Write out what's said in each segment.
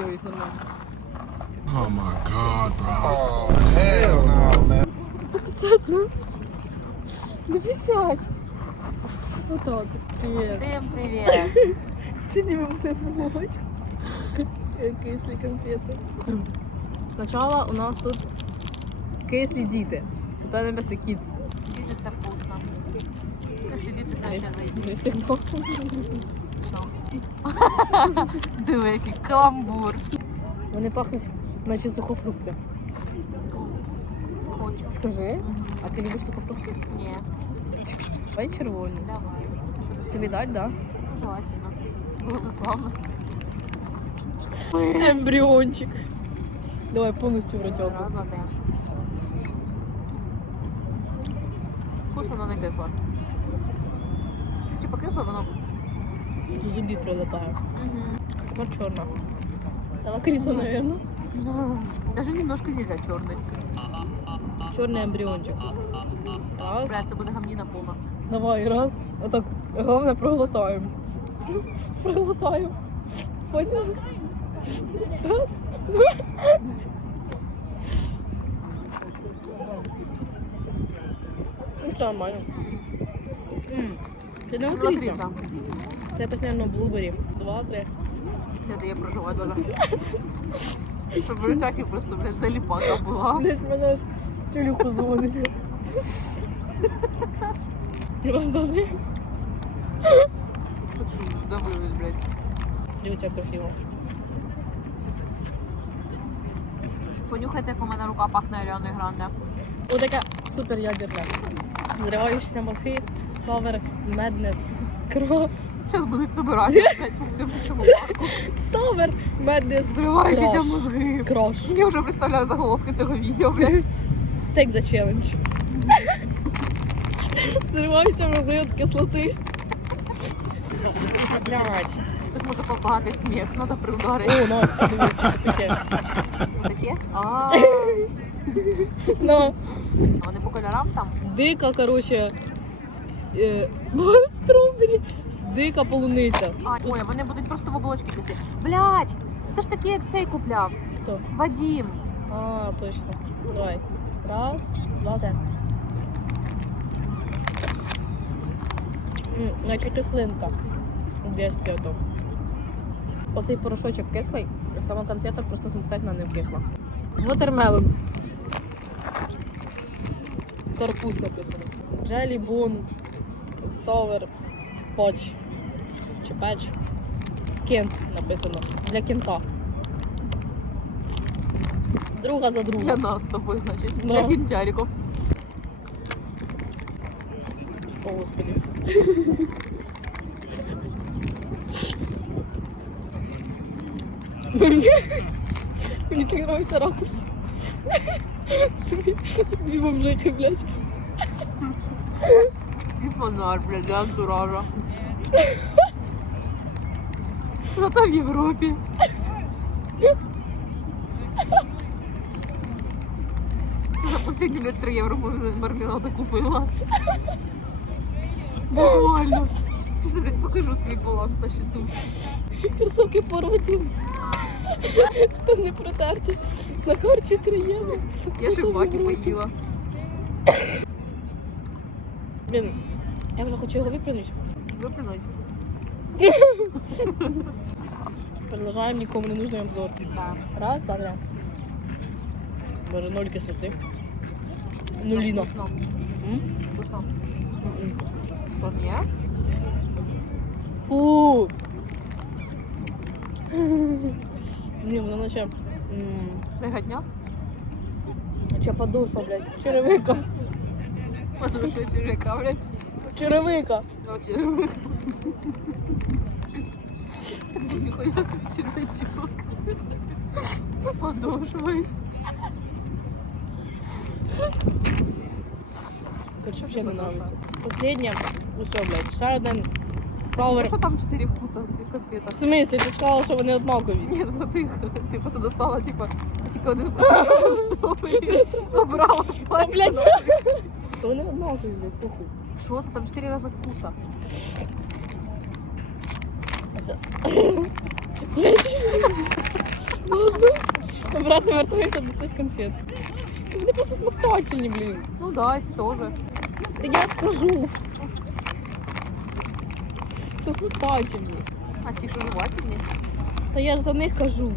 Дивись, нормально. Oh my god, bro. Oh, hell no, man. 50, ну. Ну 50. Отак. Привіт. Всім привіт! Сьогодні ми будемо пробувати кислі конфети. Спочатку у нас тут кислі діти. Тут небесний кіц. Діти це вкусно. Якщо діти це ще Не всегда. Що? Диви, який каламбур. Вони пахнуть наче сухофрукти. Хочу. Скажи, а ти любиш сухофрукти? Ні, Давай червоні. давай. Це що? Тобі дать, да? Желательно. Було б славно. Ембріончик. Давай повністю в Раз, ротяку. два, три. Вкусно, але не кисло. Типа кисло, воно. До зубів прилипає. Угу. Тепер чорна. Це лакріса, мабуть. Даже немножко нельзя чорний. Чорний ембріончик. Раз. Бля, це буде гамніна повна. Давай, раз. Отак. Головне проглотаємо. Проглотаємо. Понял? Раз, два. Ну, це нормально. Це не лакріса. Це якось, мабуть, блубері. Два, три. Я дає проживати доля. Щоб в ручахі просто, блядь, заліпака була. Блять, мене челюху дзвонить. Роздали. Давились, блядь. Дивіться красиво. Понюхайте, як у мене рука пахне Аріаною Гранде. Отаке супер ядерне. Зриваючіся мозги, савер, меднес, кро. Зараз будуть собирати, блядь, по всьому цьому парку. Савер, меднес, Зриваючися Краш. мозги. крош. Я вже представляю заголовки цього відео, блядь. Take the challenge. Зриваються мозги від кислоти. Блять. Тут може попагати сміх, треба приударити. О, Настя, дивись, тут таке. Отаке? А, вони по кольорам там? Дика, короче, е, дика полуниця. А, ой, вони будуть просто в оболочки кислі. Блядь, це ж такі, як цей купляв. Хто? Вадім. А, точно. Давай. Раз, два, три. М, Наче кислинка. Десь ото. Оцей порошочок кислий, а сама конфета просто смертельно не кисла. Вотермелон. Карпуз написано. Джелі бун, совер, поч. Чи печ. Кент написано. Для кента. Друга за другу. Для нас з тобою, значить. Да. Для кінчариків. О, господи. Мені так нравится ракурс. Дві бомжики, блядь. Фонар, блядь, для антуража. Зато в Європі. За последні лет 3 євро мармелада купила. Буквально. Сейчас, блядь, покажу свій баланс на счету. Кросовки порваті. Штани протерті. На карті 3 євро. Я ще в макі поїла. Блін, я вже хочу його виплюнути. Виплюнуть? Продовжаємо нікому не нужний обзор. Да. Раз, два, три. Боже, ноль кислоти. Нуліна. Вкусно. М? Вкусно. М-м. Що, ні? Фу. Ні, воно наче. м, Пригодня? Наче подошва, блядь. Черевика. Потому що червяка, блядь. Черевика. Ну, червяка. Ніхуя червячок. З подошвою. Короче, вообще не нравится. Последнє. Усе, блядь. Ще один Це савер. що там чотири вкуса цих В конфетах? смислі, ти сказала, що вони однакові. Ні, ну ти, ти просто достала, типа, тільки один вкус. Обрала. Та, блядь. Вони однакові, блядь, похуй. Що це там чотири різних вкуса? Це... Блядь. Обратно вертаюся до цих конфет. Вони просто смактательні, блін. Ну да, эти тоже. Та я ж кажу. Що смактательні. А ці що жувательні? Та я ж за них кажу.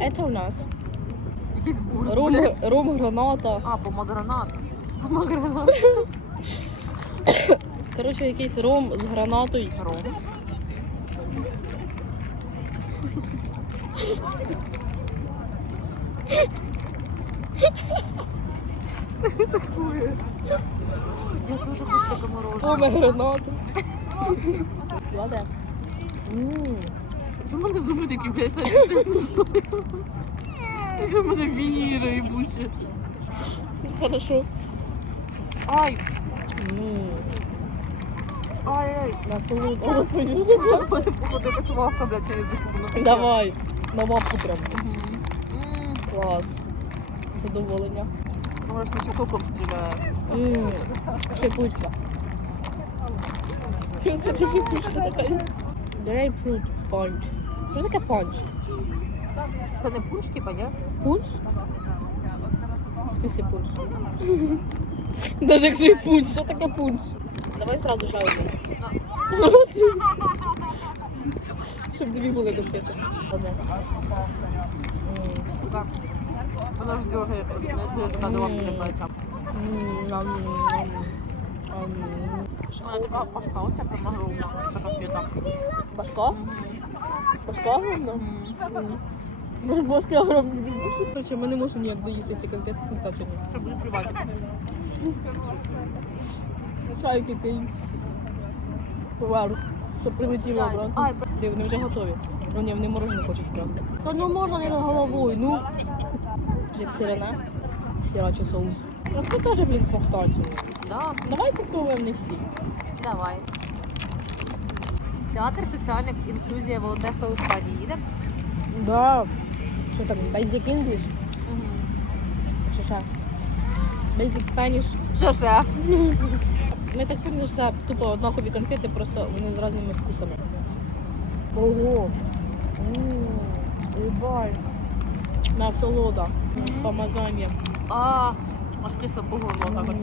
Это у нас Якийсь бурс, ром, блядь. ром граната. А, помадоранат. Помадоранат. Коротше, якийсь ром з гранатою. Ром. Я тоже хочу таке мороженое. Роми гранату. Ладно. Чому мене зуби такі, блядь, В мене вініри і буші? Хорошо. Ай, М, ай, ай. Насолода. О, Господи, походу якась блядь, на язику. воно Давай. На лапку прям. М, Клас. Задоволення. Може, наче током стріляє. Ммм. Шипучка. Що це шипучка така? Grapefruit punch. Що таке панч? Це не пунш, типа, ні? Пунш? В смысле пунш? Даже якщо і пунш, що таке пунш? Давай сразу ще. Щоб дві були конфети. Сука. Вона ж. Ам. Вона така башка, оця прямо огромна. Це конфета. Башка? Башка огромна? Може, башки огромні. Короче, ми не можемо ніяк доїсти ці конфети з контачені. Щоб не плювати. Чайки кинь. Поверх, щоб прилетіло обратно. Де вони вже готові. О, ні, вони морожене хочуть вкрасти. Та ну можна не над головою, ну. Як сирена. Сірачий соус. Ну це теж, блін, смактательно. Да, Давай попробуємо не всі. давай. Театр соціальна інклюзія волонтерства у Іспанії їде. Да. Що там, Basic English? Чи ще? Basic Spanish? Що ще? Ми так помню, що це тупо однакові конфети, просто вони з різними вкусами. Ого! Ебай! Насолода. Помазання. А, аж кисло по горло так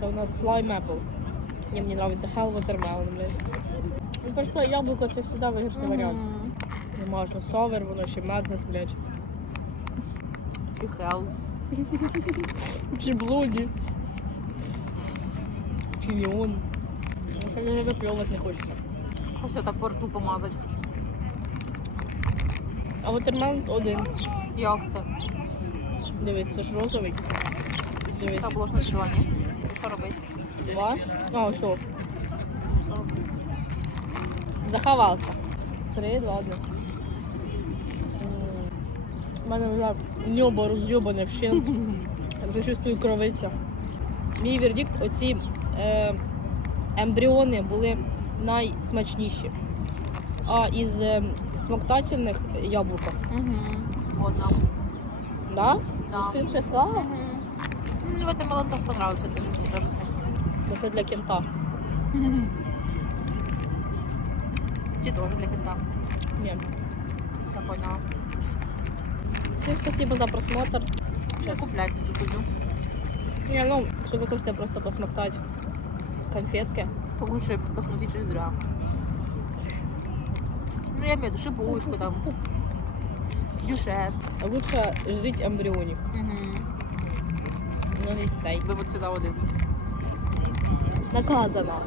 Це у нас слайм Apple. Мені подобається Hell Watermelon, блядь. Ну просто яблуко це завжди виграшний варіант. Не можна совер, воно ще madness, блядь. Чи хел. Чи блоді. Чи неон. Ну, Це навіть випльовувати не хочеться. Хочеться так по рту помазати. А watermelon один. Як це? Дивись, це ж розовий. Дивись. Та було ж на два, ні? Що робити? Два. А, що? Заховався. Три, два, один. У мене вже небо розйобане вщент. Я вже чувствую кровиця. Мій вердикт, оці е, ембріони були найсмачніші. А із е, смоктательних яблука. Угу. Одна. Да? Да. Син ще сказала? Угу. Мені в этом молоток понравився, для листі теж смачно. Це для кента. Ті теж для кита. Ні. Я поняла. Всім спасибо за просмотр. Не Щас. купляйте цю хуйню. Ні, ну, якщо ви хочете просто посмоктати конфетки. То лучше посмотреть через зря. Ну, я имею в виду шипучку там. Дюшес. Лучше ждіть ембріонів, Угу. ну не дітей. Ви от сюди один. Наказано.